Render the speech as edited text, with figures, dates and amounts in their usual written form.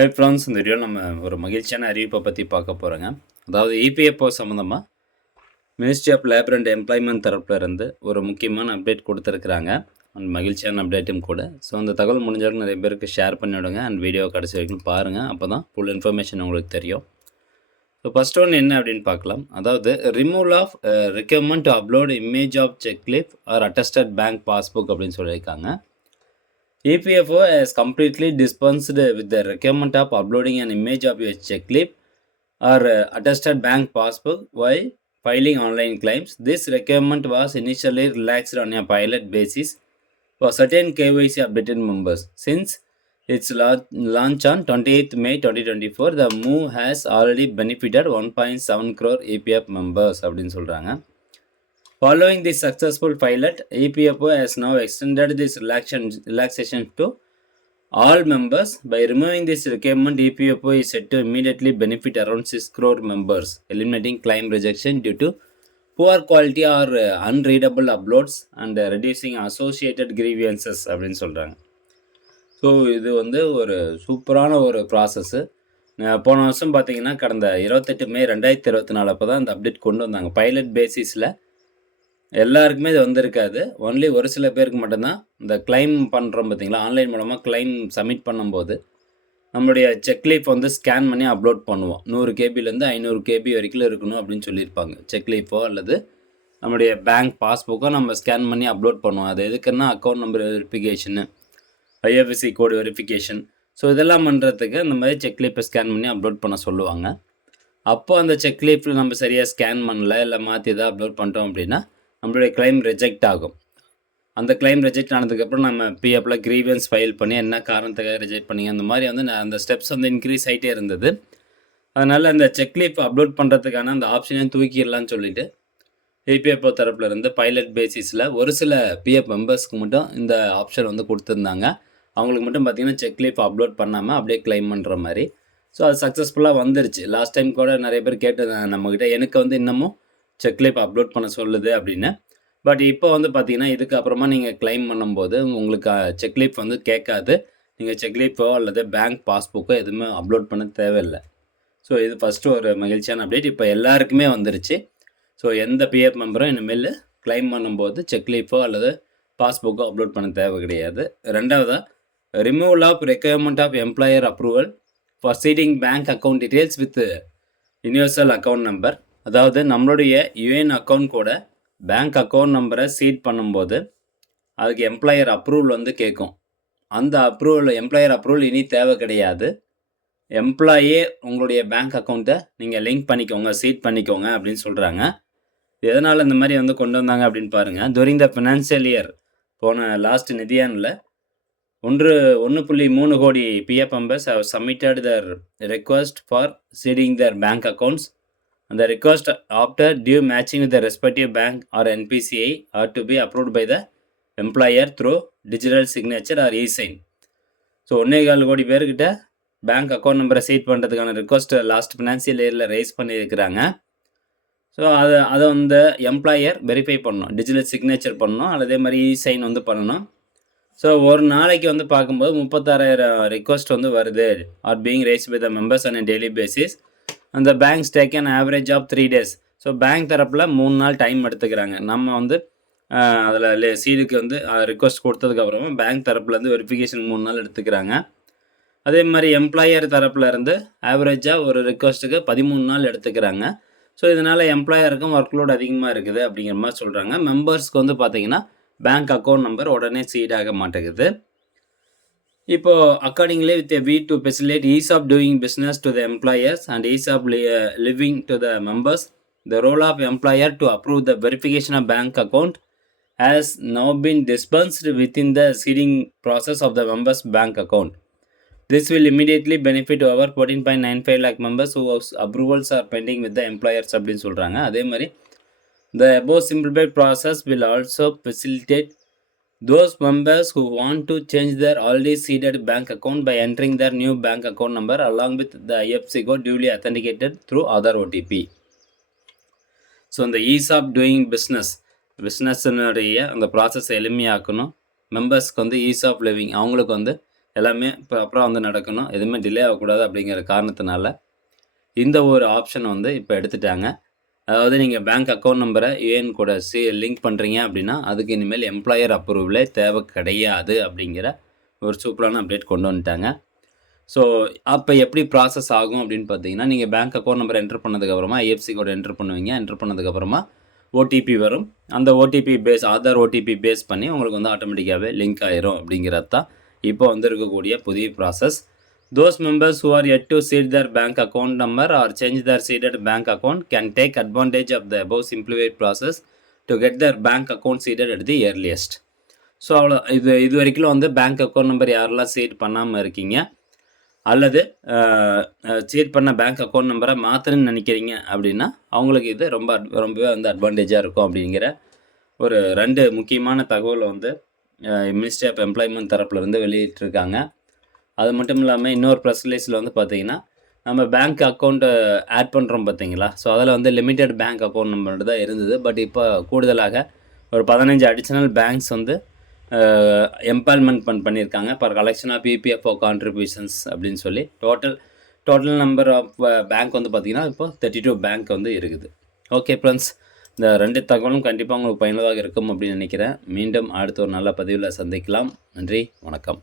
Hi friends, இந்த video நம்ம ஒரு மகிழ்ச்சியான அறிவிப்பை பற்றி பார்க்க போகிறோங்க. அதாவது இபிஎஃப்ஓ சம்மந்தமாக ministry of labour and employment தரப்பில் இருந்து ஒரு முக்கியமான அப்டேட் கொடுத்துருக்குறாங்க. அண்ட் மகிழ்ச்சியான அப்டேட்டும் கூட. ஸோ அந்த தகவல் முடிஞ்சவரைக்கும் நிறைய பேருக்கு ஷேர் பண்ணிவிடுங்க. அண்ட் வீடியோ கடைசி வரைக்கும் பாருங்கள். அப்போ தான் ஃபுல் இன்ஃபர்மேஷன் உங்களுக்கு தெரியும். ஸோ ஃபஸ்ட் ஒன்று என்ன அப்படின்னு பார்க்கலாம். அதாவது removal of requirement to upload image of cheque leaf or attested bank passbook அப்படின்னு சொல்லியிருக்காங்க. EPFO has completely dispensed with the requirement of uploading an image of your checklist or attested bank passbook while filing online claims. This requirement was initially relaxed on a pilot basis for certain KYC updated members. Since its launch on 28th May 2024, the move has already benefited 1.7 crore EPF members. அப்படின்னு சொல்கிறாங்க. Following this successful pilot, EPFO has now extended this relaxation to all members. By removing this requirement, EPFO is set to immediately benefit around 6 crore members, eliminating claim rejection due to poor quality or unreadable uploads and reducing associated grievances அப்படின்னு சொல்கிறாங்க. So இது வந்து ஒரு சூப்பரான ஒரு process. போன வருஷம் பார்த்தீங்கன்னா கடந்த 28 மே 2024 அப்போ தான் இந்த அப்டேட் கொண்டு வந்தாங்க. பைலட் பேசிஸில் எல்லாருக்குமே இது வந்திருக்காது. ஒன்லி ஒரு சில பேருக்கு மட்டும்தான் இந்த கிளைம் பண்ணுறோம் பார்த்தீங்களா, ஆன்லைன் மூலமாக கிளைம் சப்மிட் பண்ணும்போது நம்மளுடைய செக்லீஃப் வந்து ஸ்கேன் பண்ணி அப்லோட் பண்ணுவோம். 100 கேபிலேருந்து 500 கேபி வரைக்கும் இருக்கணும் அப்படின்னு சொல்லியிருப்பாங்க. செக்லீஃபோ அல்லது நம்மளுடைய பேங்க் பாஸ்புக்கோ நம்ம ஸ்கேன் பண்ணி அப்லோட் பண்ணுவோம். அது எதுக்குன்னா அக்கௌண்ட் நம்பர் வெரிஃபிகேஷனு, ஐஎஃப்எஸ்சி கோடு வெரிஃபிகேஷன். ஸோ இதெல்லாம் பண்ணுறதுக்கு இந்த மாதிரி செக்லீஃபை ஸ்கேன் பண்ணி அப்லோட் பண்ண சொல்லுவாங்க. அப்போ அந்த செக்லீஃபில் நம்ம சரியாக ஸ்கேன் பண்ணல, இல்லை மாற்றி எதாவது அப்லோட் பண்ணிட்டோம் அப்படின்னா நம்மளுடைய கிளைம் ரிஜெக்ட் ஆகும். அந்த கிளைம் ரிஜெக்ட் ஆனதுக்கப்புறம் நம்ம பிஎஃப்பில் க்ரீவன்ஸ் ஃபைல் பண்ணி என்ன காரணத்துக்காக ரிஜெக்ட் பண்ணிங்க, அந்த மாதிரி வந்து அந்த ஸ்டெப்ஸ் வந்து இன்க்ரீஸ் ஆகிட்டே இருந்தது. அதனால் அந்த செக்லீஃப் அப்லோட் பண்ணுறதுக்கான அந்த ஆப்ஷனையும் தூக்கிடலான்னு சொல்லிவிட்டு இபிஎஃப்ஓ தரப்பில் இருந்து பைலட் பேசிஸில் ஒரு சில பிஎஃப் மெம்பர்ஸ்க்கு மட்டும் இந்த ஆப்ஷன் வந்து கொடுத்துருந்தாங்க. அவங்களுக்கு மட்டும் பார்த்திங்கன்னா செக்லீஃப் அப்லோட் பண்ணாமல் அப்படியே கிளைம் பண்ணுற மாதிரி. ஸோ அது சக்ஸஸ்ஃபுல்லாக வந்துருச்சு. லாஸ்ட் டைம் கூட நிறைய பேர் கேட்டிருந்தாங்க நம்மக்கிட்ட, எனக்கு வந்து இன்னமும் செக்லீஃப் அப்லோட் பண்ண சொல்லுது அப்படின்னு. பட் இப்போ வந்து பார்த்தீங்கன்னா இதுக்கப்புறமா நீங்கள் கிளைம் பண்ணும்போது உங்களுக்கு செக்லீஃப் வந்து கேட்காது. நீங்கள் செக்லீஃபோ அல்லது பேங்க் பாஸ்புக்கோ எதுவுமே அப்லோட் பண்ண தேவையில்லை. ஸோ இது ஃபஸ்ட்டு ஒரு மகிழ்ச்சியான அப்டேட். இப்போ எல்லாருக்குமே வந்துருச்சு. ஸோ எந்த பிஎஃப் மெம்பரும் இனிமேல் கிளைம் பண்ணும்போது செக்லீஃபோ அல்லது பாஸ்புக்கோ அப்லோட் பண்ண தேவை கிடையாது. ரெண்டாவதாக, removal of requirement of employer approval for seeding bank account details with universal account number. அதாவது நம்மளுடைய யூஎன் அக்கௌண்ட் கூட பேங்க் அக்கௌண்ட் நம்பரை சீட் பண்ணும்போது அதுக்கு எம்ப்ளாயர் அப்ரூவல் வந்து கேட்கும். அந்த எம்ப்ளாயர் அப்ரூவல் இனி தேவை கிடையாது. எம்ப்ளாயே உங்களுடைய பேங்க் அக்கௌண்ட்டை நீங்கள் லிங்க் பண்ணிக்கோங்க, சீட் பண்ணிக்கோங்க அப்படின்னு சொல்கிறாங்க. எதனால் இந்த மாதிரி வந்து கொண்டு வந்தாங்க அப்படின்னு பாருங்கள். டூரிங் த ஃபினான்ஷியல் இயர், போன லாஸ்ட் நிதியாண்டில் 1.3 கோடி PF members have submitted their request for seeding their bank accounts. And the request after due matching with the respective bank or NPCI are to be approved by the employer through digital signature or e-sign. So 1.4 கோடி பேர்கிட்ட bank account நம்பரை seat பண்ணுறதுக்கான request last financial இயரில் rice பண்ணியிருக்கிறாங்க. So அதை வந்து employer verify பண்ணணும், digital signature பண்ணணும், அதே மாதிரி இ-சைன் வந்து பண்ணணும். ஸோ ஒரு நாளைக்கு வந்து பார்க்கும்போது 36,000 ரிக்வஸ்ட் வந்து வருது are being raise by the members on daily basis. அந்த banks take an average of 3 days. So bank தரப்பில் 3 நாள் டைம் எடுத்துக்கிறாங்க. நம்ம வந்து அதில் சீடுக்கு வந்து ரிக்வஸ்ட் கொடுத்ததுக்கப்புறமா பேங்க் தரப்புலேருந்து வெரிஃபிகேஷன் 3 நாள் எடுத்துக்கிறாங்க. அதே மாதிரி எம்ப்ளாயர் தரப்பில் இருந்து ஆவரேஜாக ஒரு ரிக்வஸ்ட்டுக்கு 13 நாள் எடுத்துக்கிறாங்க. ஸோ இதனால் எம்ப்ளாயருக்கும் ஒர்க்லோட் அதிகமாக இருக்குது அப்படிங்கிற மாதிரி சொல்கிறாங்க. மெம்பர்ஸ்க்கு வந்து பார்த்திங்கன்னா பேங்க் அக்கௌண்ட் நம்பர் உடனே சீடாக மாட்டேங்குது. இப்போது accordingly with a view to facilitate ease of doing business to the employers and ease of living to the members, the role of employer to approve the verification of bank account has now been dispensed within the seeding process of the members' bank account. This will immediately benefit over 14.95 lakh members whose approvals are pending with the employers அப்படின்னு சொல்கிறாங்க. அதே மாதிரி the above simplified process will also facilitate those members who want to change their already seeded bank account by entering their new bank account number along with the IFSC code duly authenticated through Aadhaar OTP. So இந்த is of doing பிஸ்னஸ்னுடைய அந்த process எளிமையாக்கணும். மெம்பர்ஸ்க்கு வந்து is of living, அவங்களுக்கு வந்து எல்லாமே ப்ராப்பராக வந்து நடக்கணும், எதுவுமே டிலே ஆகக்கூடாது அப்படிங்கிற காரணத்தினால இந்த ஒரு ஆப்ஷன் வந்து இப்போ எடுத்துட்டாங்க. அதாவது நீங்கள் பேங்க் அக்கவுண்ட் நம்பரை யுஏஎன் கூட லிங்க் பண்ணுறீங்க அப்படின்னா, அதுக்கு இனிமேல் எம்ப்ளாயர் அப்ரூவலே தேவை கிடையாது அப்படிங்கிற ஒரு சூப்பரான அப்டேட் கொண்டு வந்துட்டாங்க. ஸோ அப்போ எப்படி ப்ராசஸ் ஆகும் அப்படின்னு பார்த்தீங்கன்னா, நீங்கள் பேங்க் அக்கவுண்ட் நம்பர் என்டர் பண்ணதுக்கப்புறமா ஐஎஃப்எஸ்சி கோட் என்டர் பண்ணுவீங்க. என்டர் பண்ணதுக்கப்புறமா ஓடிபி வரும். அந்த ஓடிபி ஆதார் ஓடிபி பேஸ் பண்ணி உங்களுக்கு வந்து ஆட்டோமேட்டிக்காகவே லிங்க் ஆயிரும் அப்படிங்கிறது தான் இப்போ வந்திருக்கக்கூடிய புதிய process. Those members who are yet to seed their bank account number or change their seeded bank account can take advantage of the above simplified process to get their bank account seeded at the earliest. So அவ்வளோ இது வரைக்கும் வந்து bank account number யாரெல்லாம் seat பண்ணாமல் இருக்கீங்க அல்லது seat பண்ண bank account நம்பரை மாற்றணும்னு நினைக்கிறீங்க அப்படின்னா அவங்களுக்கு இது ரொம்பவே வந்து அட்வான்டேஜாக இருக்கும் அப்படிங்கிற ஒரு 2 முக்கியமான தகவலை வந்து மினிஸ்ட்ரி ஆஃப் எம்ப்ளாய்மெண்ட் தரப்புலேருந்து வெளியிட்டிருக்காங்க. அது மட்டும் இல்லாமல் இன்னொரு ப்ரெஸ் ரிலீஸில் வந்து பார்த்தீங்கன்னா, நம்ம பேங்க் அக்கௌண்ட்டை ஆட் பண்ணுறோம் பார்த்தீங்களா, ஸோ அதில் வந்து லிமிட்டட் பேங்க் அக்கௌண்ட் நம்பர் தான் இருந்தது. பட் இப்போ கூடுதலாக ஒரு 15 அடிஷ்னல் பேங்க்ஸ் வந்து எம்பால்மெண்ட் பண்ணியிருக்காங்க for collection of EPFO contributions அப்படின்னு சொல்லி. டோட்டல் நம்பர் ஆஃப் பேங்க் வந்து பார்த்திங்கன்னா இப்போ 32 பேங்க் வந்து இருக்குது. ஓகே ஃப்ரெண்ட்ஸ், இந்த 2 தகவலும் கண்டிப்பாக உங்களுக்கு பயனுள்ளதாக இருக்கும் அப்படின்னு நினைக்கிறேன். மீண்டும் அடுத்த ஒரு நல்ல பதிவில் சந்திக்கலாம். நன்றி, வணக்கம்.